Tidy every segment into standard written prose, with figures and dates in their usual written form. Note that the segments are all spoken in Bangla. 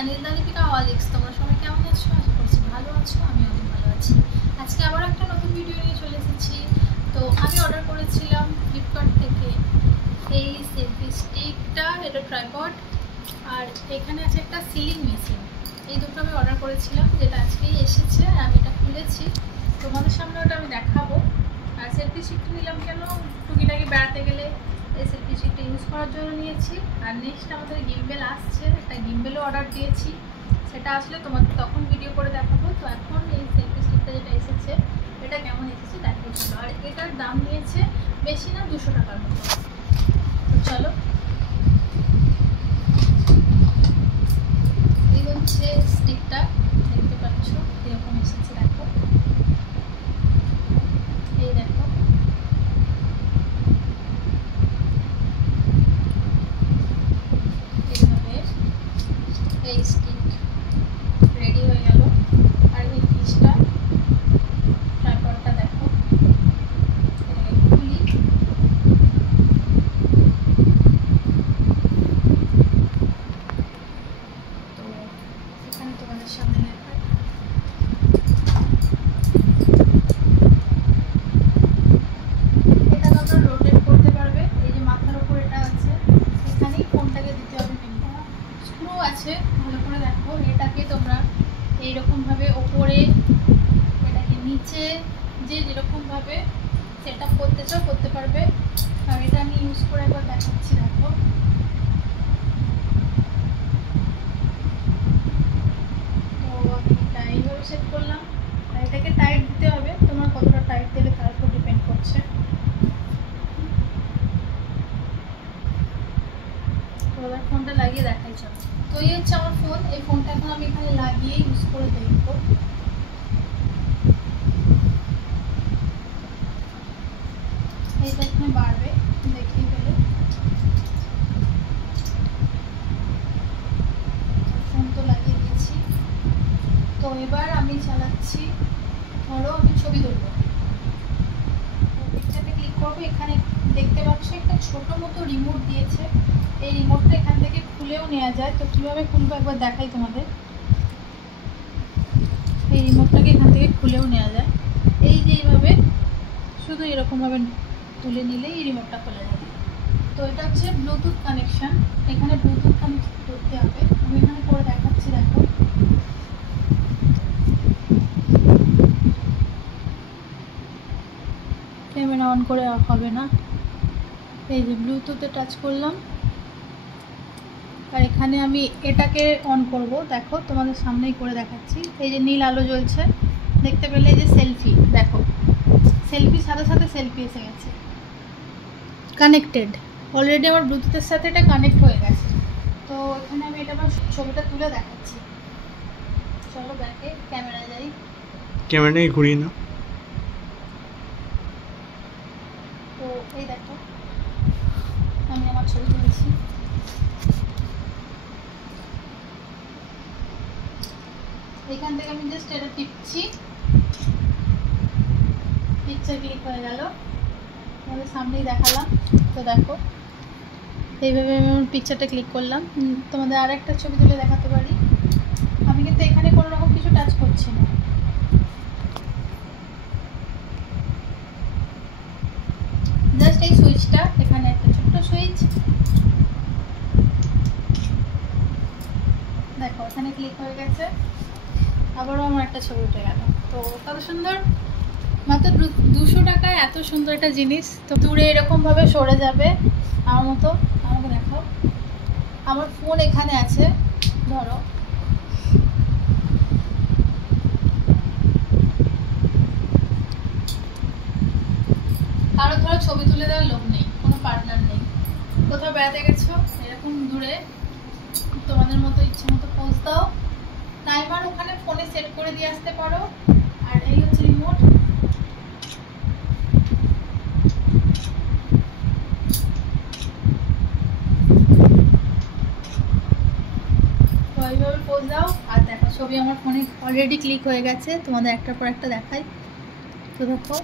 চ্যানেল দানিকা অলিক্স। তোমরা সবাই কেমন আছো? আশা করছি ভালো আছো, আমিও অনেক ভালো আছি। আজকে আবার একটা নতুন ভিডিও নিয়ে চলে এসেছি। তো আমি অর্ডার করেছিলাম ফ্লিপকার্ট থেকে এই সেলফি স্টিকটা, এটা ট্রাইপড, আর এখানে আছে একটা সিলিং মেশিন। এই দুটো আমি অর্ডার করেছিলাম, যেটা আজকেই এসেছে। আর আমি এটা খুলেছি, তোমাদের সামনে ওটা আমি দেখাবো। আর সেলফি স্টিকটা নিলাম কেন, টুকিটাকি বেড়াতে গেলে এই সেলফি স্টিকটা ইউজ করার জন্য নিয়েছি। আর নেক্সট আমাদের গিম্বেল আসছে, একটা গিম্বেলও অর্ডার দিয়েছি, সেটা আসলে তোমাকে তখন ভিডিও করে দেখাবো। তো এখন এই সেলফি স্টিকটা যেটা এসেছে, এটা কেমন এসেছে দেখাই চলো। আর এটার দাম নিয়েছে বেশি না, 200 টাকার মতো। তো চলো, এই হচ্ছে স্টিকটা, দেখতে পাচ্ছ এরকম এসেছে। দেখো, এই দেখো, এইভাবে এই স্টিক রেডি হয়ে গেল। আর এই পিসটা, ট্রাইপডটা দেখো, এটাকে খুলি। তো এখানে তোমাদের সামনে দেখায়, এটা তোমরা রোটেট করতে পারবে। এই যে মাথার উপর এটা আছে, এখানেই ফোনটাকে দিতে হবে। মেনটা স্ক্রু আছে, ভালো করে দেখো। এটাকে তোমরা এইরকমভাবে ওপরে, এটাকে নিচে, যে যেরকমভাবে সেট আপ করতে চাও করতে পারবে। আর এটা আমি ইউজ করে একবার দেখাচ্ছি, দেখো। তো আমি এটা এইভাবে সেট করলাম। আর এটাকে টাইট দিতে হবে, তোমার কতটা টাইট দেবে তার উপর ডিপেন্ড করছে। তো এবার ফোনটা লাগিয়ে দেখাই চলো। তো এই হচ্ছে আমার ফোন। এই ফোনটা এখন আমি এখানে লাগিয়ে ইউজ করে দেখবো। এইটা এখানে বাড়বে, দেখিয়ে পেলে। ফোন তো লাগিয়ে দিয়েছি। তো এবার আমি চালাচ্ছি, ধরো আমি ছবি তুলবো, পিকচারটা ক্লিক করবো। এখানে দেখতে পাচ্ছ একটা ছোট মতো রিমোট দিয়েছে। এই রিমোটটা এখান থেকে খুলেও নেওয়া যায়। তো কীভাবে খুলবো একবার দেখাই তোমাদের। এই রিমোটটাকে এখান থেকে খুলেও নেওয়া যায়, এই যে এইভাবে, শুধু এরকমভাবে তুলে নিলেই এই রিমোটটা খোলা যাবে। তো এটা হচ্ছে ব্লুটুথ কানেকশান, এখানে ব্লুটুথ কানেক্ট করতে হবে। আমি এখানে করে দেখাচ্ছি, দেখো। ক্যামেরা অন করে হবে না, এই যে ব্লুটুথে টাচ করলাম। আর এখানে আমি এটাকে অন করব, দেখো তোমাদের সামনেই করে দেখাচ্ছি। এই যে নীল আলো জ্বলছে, দেখতে পেলে। এই যে সেলফি, দেখো সেলফির সাথে সাথে সেলফি এসে গেছে, কানেক্টেড। অলরেডি আমার ব্লুটুথের সাথে এটা কানেক্ট হয়ে গেছে। তো এখানে আমি এটা আমার ছবিটা তুলে দেখাচ্ছি। চলো ব্যাকে ক্যামেরা যাই, ক্যামেরাটাকে ঘুরিয়ে নাও। তো এই দেখো আমি আমার ছবি তুলেছি। এখান থেকে আমি জাস্ট এটা টিপছি, পিকচার ক্লিক হয়ে গেল। তোমাদের সামনেই দেখালাম। তো দেখো এইভাবে আমি আমার পিকচারটা ক্লিক করলাম। তোমাদের আর একটা ছবি তুলে দেখাতে পারি। আমি কিন্তু এখানে কোনো রকম কিছু টাচ করছি না, জাস্ট এই সুইচটা, এখানে একটা ছোট্ট সুইচ, দেখো এখানে ক্লিক হয়ে গেছে। আবারও আমার একটা ছবি উঠে গেল। তো কত সুন্দর, মাত্র 200 টাকায় এত সুন্দর একটা জিনিস। তো দূরে এরকমভাবে সরে যাবে আমার মতো। আমাকে দেখো, আমার ফোন এখানে আছে, ধরো কারো ধরো ছবি তুলে দেওয়ার লোক নেই, কোনো পার্টনার নেই, কোথাও বেড়াতে গেছো, এরকম দূরে তোমাদের মতো ইচ্ছে মতো পোজ দাও। টাইমার ওখানে ফোনে সেট করে দিয়ে আসতে পারো। আর এই হচ্ছে রিমোট। তো এইভাবে পোজ দাও আর দেখো ছবি আমার ফোনে অলরেডি ক্লিক হয়ে গেছে। তোমাদের একটার পর একটা দেখাই। তো দেখো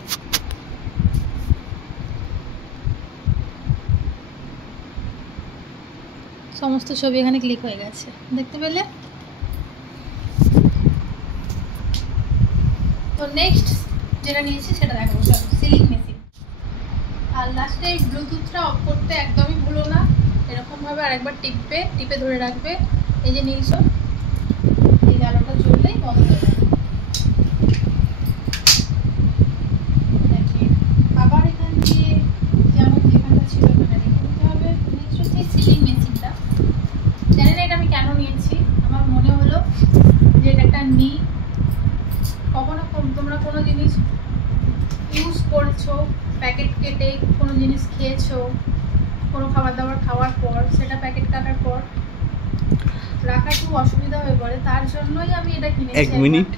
সমস্ত ছবি এখানে ক্লিক হয়ে গেছে, দেখতে পেলে। নেক্সট যেটা নিয়েছি সেটা দেখাবো, চলো সিলিং মেশিন। আর লাস্টে এই ব্লুটুথটা অফ করতে একদমই ভুলো না, এরকমভাবে আরেকবার টিপে ধরে রাখবে। এই যে নীল এই আলোটা জ্বললেই বন্ধ হয়ে যাবে। আবার এখান দিয়ে যেমন যেখানটা ছিল ওখানে রেখে দিতে হবে। নেক্সট হচ্ছে সিলিং মেশিনটা। জানি না এটা আমি কেন নিয়েছি, আমার মনে হলো যে এটা একটা কখনো তোমরা কোনো জিনিস ইউজ করছো, প্যাকেট কেটে কোনো জিনিস খেয়েছো, কোনো খাবার দাবার খাওয়ার পর সেটা প্যাকেট কাটার পর রাখা খুব অসুবিধা হয়ে পড়ে, তার জন্যই আমি এটা কিনেছি। এক মিনিট,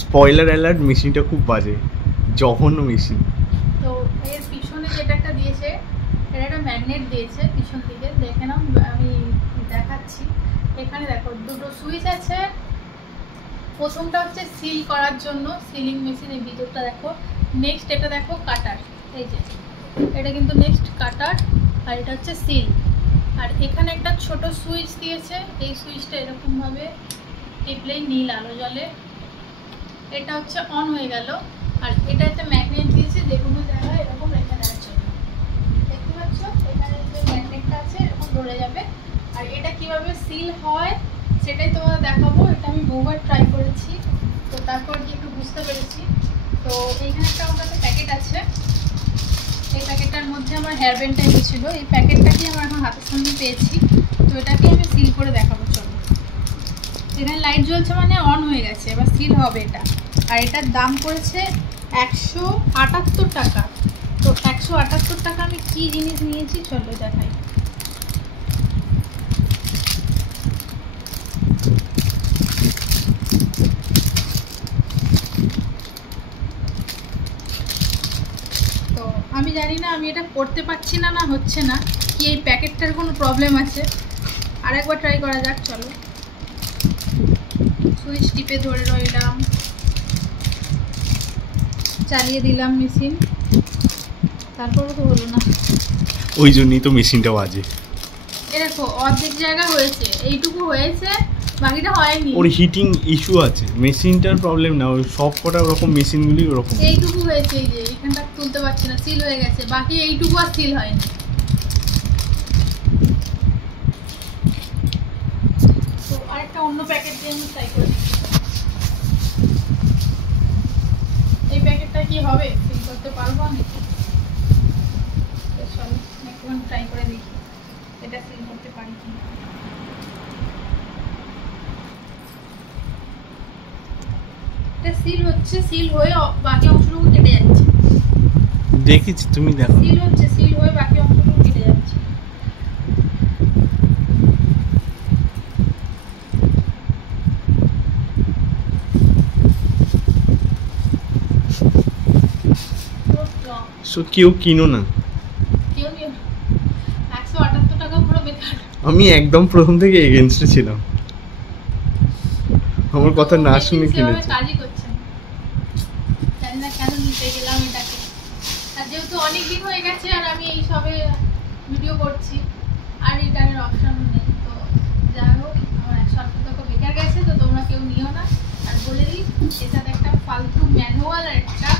স্পয়লার অ্যালার্ট, মেশিনটা খুব বাজে, জঘন্য মেশিন। তো এর পিছনে যেটা একটা দিয়েছে, এটা একটা ম্যাগনেট দিয়েছে পিছন দিকে, দেখে নাও, আমি দেখাচ্ছি। এখানে দেখো দুটো সুইচ আছে। প্রথমটা হচ্ছে সিল করার জন্য, সিলিং মেশিনের ভিতরটা দেখো। নেক্সট এটা দেখো কাটার, এই যে এটা কিন্তু নেক্সট কাটার, আর এটা হচ্ছে সিল। আর এখানে একটা ছোট সুইচ দিয়েছে, এই সুইচটা এরকমভাবে টিপলেই নীল আলো জ্বলে, এটা হচ্ছে অন হয়ে গেল। আর এটা একটা ম্যাগনেট দিয়েছে যে কোনো জায়গায় এরকম রেখে দেওয়ার জন্য, দেখতে পাচ্ছ এখানে যে ম্যাগনেটটা আছে এরকম ধরে যাবে। আর এটা কিভাবে সিল হয় সেটাই তোমাদের দেখাবো। এটা আমি বহুবার ট্রাই করেছি, তো তারপর কি একটু বুঝতে পেরেছি। তো এইখানে একটা আমার কাছে প্যাকেট আছে, এই প্যাকেটটার মধ্যে আমার হেয়ার ব্যান্ডটা এসেছিল, এই প্যাকেটটাকে আমার এখন হাতের সামনে পেয়েছি। তো এটাকে আমি সিল করে দেখাবো, চলো। এখানে লাইট জ্বলছে মানে অন হয়ে গেছে, এবার সিল হবে এটা। আর এটার দাম পড়েছে 178 টাকা। তো 178 টাকা আমি কি জিনিস নিয়েছি চলো দেখাই। তো আমি জানি না আমি এটা করতে পারছি না হচ্ছে না, কি এই প্যাকেটটার কোনো প্রবলেম আছে। আরেকবার ট্রাই করা যাক, চলো। সুইচ টিপে ধরে রইলাম, চালিয়ে দিলাম মেশিন, তারপরও তো হলো না। ওই জন্যই তো মেশিনটা বাজে। এ দেখো অর্ধেক জায়গা হয়েছে, এইটুকু হয়েছে, বাকিটা হয়নি। ওর হিটিং ইস্যু আছে, মেশিনটার প্রবলেম না, ওই সব কটা ওরকম মেশিনগুলি ওরকম। এইটুকু হয়েছে, এই যে এখানটা তুলতে পারছি না, সিল হয়ে গেছে, বাকি এইটুকু আর সিল হয়নি। তো আরেকটা অন্য প্যাকেট দিয়ে আমি ট্রাই করে দেখি, এই প্যাকেটটা কি হবে, সিল করতে পারবো আমি। চলো একটুখানি ট্রাই করে দেখি এটা সিল করতে পারি কি। এটা সিল হচ্ছে, সিল হয়ে বাকি অংশটুকু কেটে যাচ্ছে। দেখেছি, তুমি দেখো। সিল হচ্ছে, সিল হয়ে বাকি অংশটুকু কেটে যাচ্ছে। সো কেউ কিনো না, কেউ নিও না, 178 টাকা পুরো বেকার। আমি একদম প্রথম থেকে এগেইনস্টে ছিলাম, আমার কথা না শুনে কিনেছি। কাজই করছে না, জানি না কেন নিতে গেলাম এটাকে। আর যেহেতু অনেক দিন হয়ে গেছে আর আমি এই সবে ভিডিও করছি, আর রিটার্নের অপশন নেই, তো যাই হোক আমার 178 টাকা বেকার গেছে। তো তোমরা কেউ নিও না। আর বলে দিই এর সাথে একটা ফালতু ম্যানুয়াল আর একটা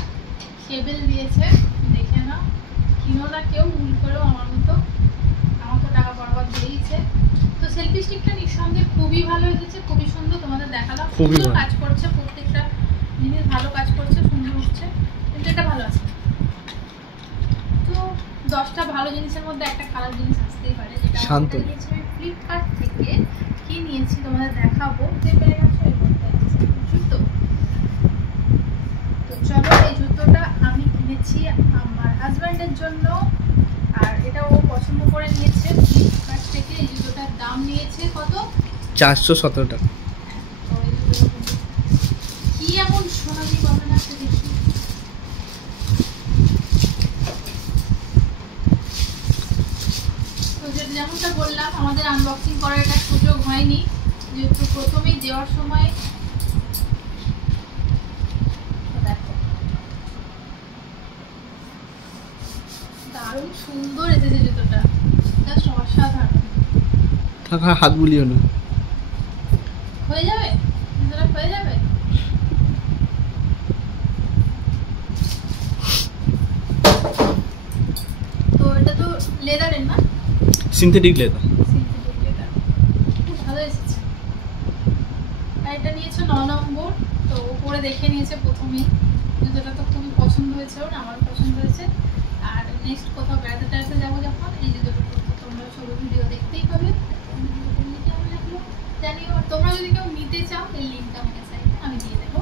কেবল দিয়েছে, দেখে নাও, কিনো না কেউ ভুল করেও আমার মতো, আমার তো টাকা বরবাদ দিয়েইছে। তো সেলফি স্টিকটা নিঃসন্দেহে খুবই ভালো হয়েছে, খুবই সুন্দর, তোমাদের দেখালাম, সুন্দর কাজ করছে, প্রত্যেকটা জিনিস ভালো কাজ করছে, সুন্দর উঠছে, কিন্তু এটা ভালো আছে। তো 10টা ভালো জিনিসের মধ্যে একটা খারাপ জিনিস আসতেই পারে, যেটা শান্ত নিয়েছি আমি ফ্লিপকার্ট থেকে। কি নিয়েছি তোমাদের দেখাবো, পেয়ে গেছো এর মধ্যে আছে জুতো। তো চলো, এই জুতোটা আমি কিনেছি আমার হাজব্যান্ডের জন্য, আর এটা ও পছন্দ করে নিয়েছে ফ্লিপকার্ট থেকে। এই জুতোটার দাম নিয়েছে কত, 417 টাকা। তো এই জুতোটা কি এমন সোনালি পাবে না সে দেখি। তো যেমনটা বললাম আমাদের আনবক্সিং করার একটা সুযোগ হয়নি, যেহেতু প্রথমেই দেওয়ার সময় দেখো দারুণ সুন্দর এসেছে জুতোটা, জাস্ট অসাধারণ। থাকা হাত বুলিও না, হয়ে যাবে জুতোটা, হয়ে যাবে। Synthetic leather. সিনথেটিক লেদার খুব ভালো এসেছে। আর এটা নিয়েছে 9 নম্বর, তো পরে দেখে নিয়েছে প্রথমেই। জুতোটা তো খুবই পছন্দ হয়েছে ওর, আমার পছন্দ হয়েছে। আর নেক্সট কোথাও বেড়াতে টেড়াতে যাবো যখন, এই জুতোটা তো তোমরা সব ভিডিও দেখতেই পাবে। কেমন লাগলো জানিও, আর তোমরা যদি কেউ নিতে চাও এর লিঙ্কটা আমাকে সাইডে আমি দিয়ে দেবো।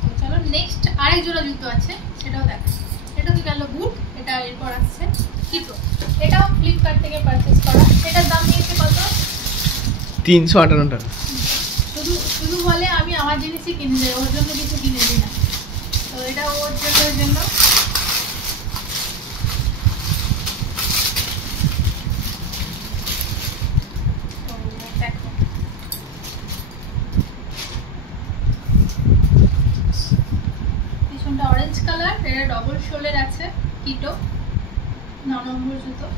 তো চলো নেক্সট আরেক জোড়া জুতো আছে, সেটাও দেখো। এটা তো গেল বুট, এটা এরপর আসছে কিটো। এটাও ফ্লিপকার্ট থেকে পারচেস করা। এটার দাম নিয়েছে কত? 358 টাকা। শুধু শুধু বলে আমি আমার জিনিসই কিনে যাই, ওর জন্য কিছু কিনে দিই না। তো এটা ওর জন্য তো দেখো পিছনটা অরেঞ্জ কালার, এটা ডবল শোলের আছে, কিটো 9 নম্বর জুতো।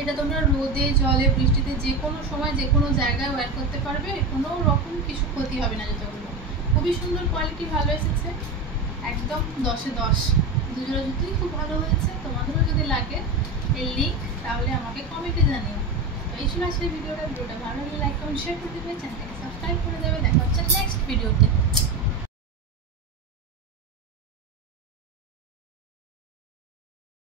এটা তোমরা রোদে জলে বৃষ্টিতে যে কোনো সময় যে কোনো জায়গায় ওয়্যার করতে পারবে, কোনো রকম কিছু ক্ষতি হবে না জুতোগুলো। খুবই সুন্দর কোয়ালিটি, ভালো এসেছে, একদম 10-এ 10। দুজোড়া জুতোই খুব ভালো হয়েছে। তোমাদেরও যদি লাগে এর লিঙ্ক তাহলে আমাকে কমেন্টে জানিও। তো এই ছিল আজকের ভিডিওটা ভালো লাগলে লাইক কমেন্ট শেয়ার করে দেবে, চ্যানেলটাকে সাবস্ক্রাইব করে দেবে। দেখা হচ্ছে নেক্সট ভিডিওতে।